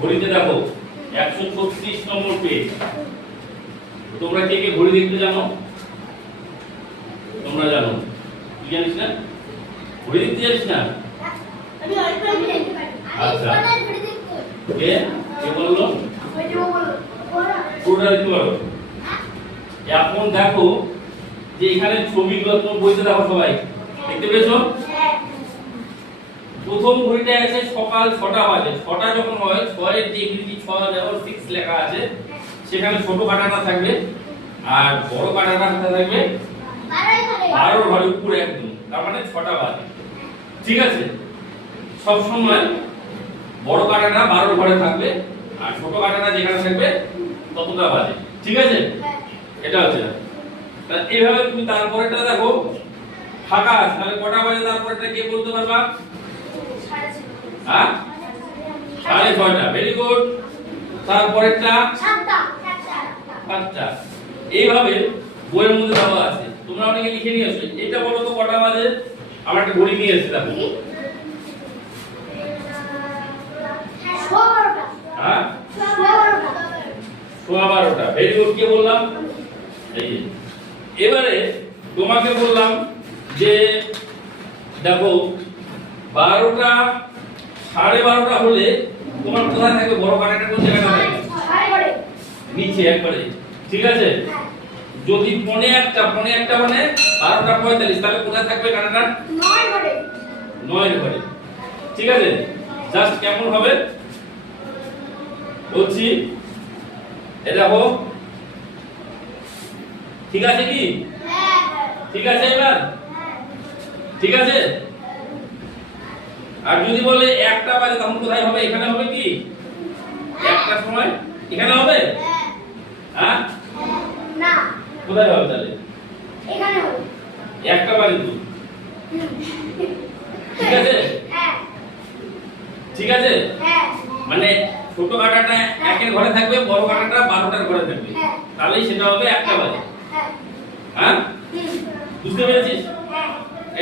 ঘড়িতে দেখো 136 নম্বর পেজ। তোমরা কে কে ঘড়ি দেখতে জানো? তোমরা জানো? তুই জানিস না? ঘড়ি দেখতে জানিস না? আমি অল্প অল্প দেখতে পারি। আচ্ছা। আমি ঘড়ি দেখতে পারি। কে বললো? পুরোটা দেখতে পারো। এখন দেখো যে এখানে ছবিগুলো তোমার বইতে দেখো সবাই দেখতে পেয়েছো? প্রথম ঘড়িটা আছে সকাল 6টা বাজে। 6টা যখন হয় 6 এর যে ইংরেজি 6 দেওয়া 6 লেখা আছে সেখানে ছোট কাঁটাটা থাকবে আর বড় কাঁটাটা হাতে থাকবে 12 ঘরে উপরে একদম, তার মানে 6টা বাজে। ঠিক আছে, সব সময় বড় কাঁটাটা 12 ঘরে থাকবে আর ছোট কাঁটাটা যেখানে থাকবে ততটা বাজে। ঠিক আছে, এটা হচ্ছে তাহলে এইভাবে তুমি তারপরেটা দেখো ফাঁকা আছে, তাহলে কটা বাজে তারপরেটা কে বলতে পারবা? হ্যাঁ, 6:30। Very good. তারপরেরটা 7টা। এইভাবে বইয়ের মধ্যে দেওয়া আছে, তোমরা অনেকে লিখে নিয়ে আসো। এটা বলো তো কটা বাজে? আমরা একটা ঘড়ি নিয়ে এসেছি দেখো। হ্যাঁ, 12:15। Very good. কে বললাম? এই এবারে তোমাকে বললাম যে দেখো 12টা 12:30 হলে তোমার কোথায় থাকবে? বড় কাঁটাটা কোন জায়গায় থাকবে? নিচে একবারে। ঠিক আছে, যদি 1:45 মানে 12:45, তাহলে কোথায় থাকবে কাঁটাটা? 9 ঘরে। ঠিক আছে, জাস্ট কেমন হবে বলছি, এটা হোক। ঠিক আছে কি? ঠিক আছে এবার? ঠিক আছে। আর যদি বলে 1টা বাজে তখন কোথায় হবে? এখানে হবে কি? 1টার সময় এখানে হবে? হ্যাঁ, না, কোথায় হবে তাহলে? এখানে হবে। 1টা বাজে তো। ঠিক আছে, ঠিক আছে। মানে ছোট কাঁটাটা 1এর ঘরে থাকবে, বড় কাঁটাটা 12টার ঘরে থাকবে, তাহলেই সেটা হবে 1টা বাজে। হ্যাঁ, বুঝতে পেরেছিস?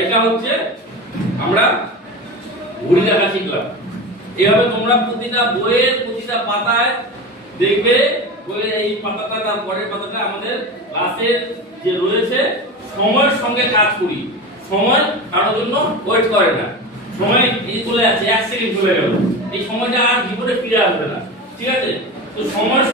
এটা হচ্ছে আমরা ঘড়ি দেখা শিখলাম। এভাবে তোমরা প্রতিটা বইয়ের প্রতিটা পাতায় দেখবে, বইয়ের এই পাতাটা তার পরের পাতাটা আমাদের ক্লাসের যে রয়েছে সময়ের সঙ্গে কাজ করি। সময় কারোর জন্য ওয়েট করে না, সময় এই চলে যাচ্ছে, 1 সেকেন্ড চলে গেল, এই সময়টা আর জীবনে ফিরে আসবে না। ঠিক আছে, তো সময়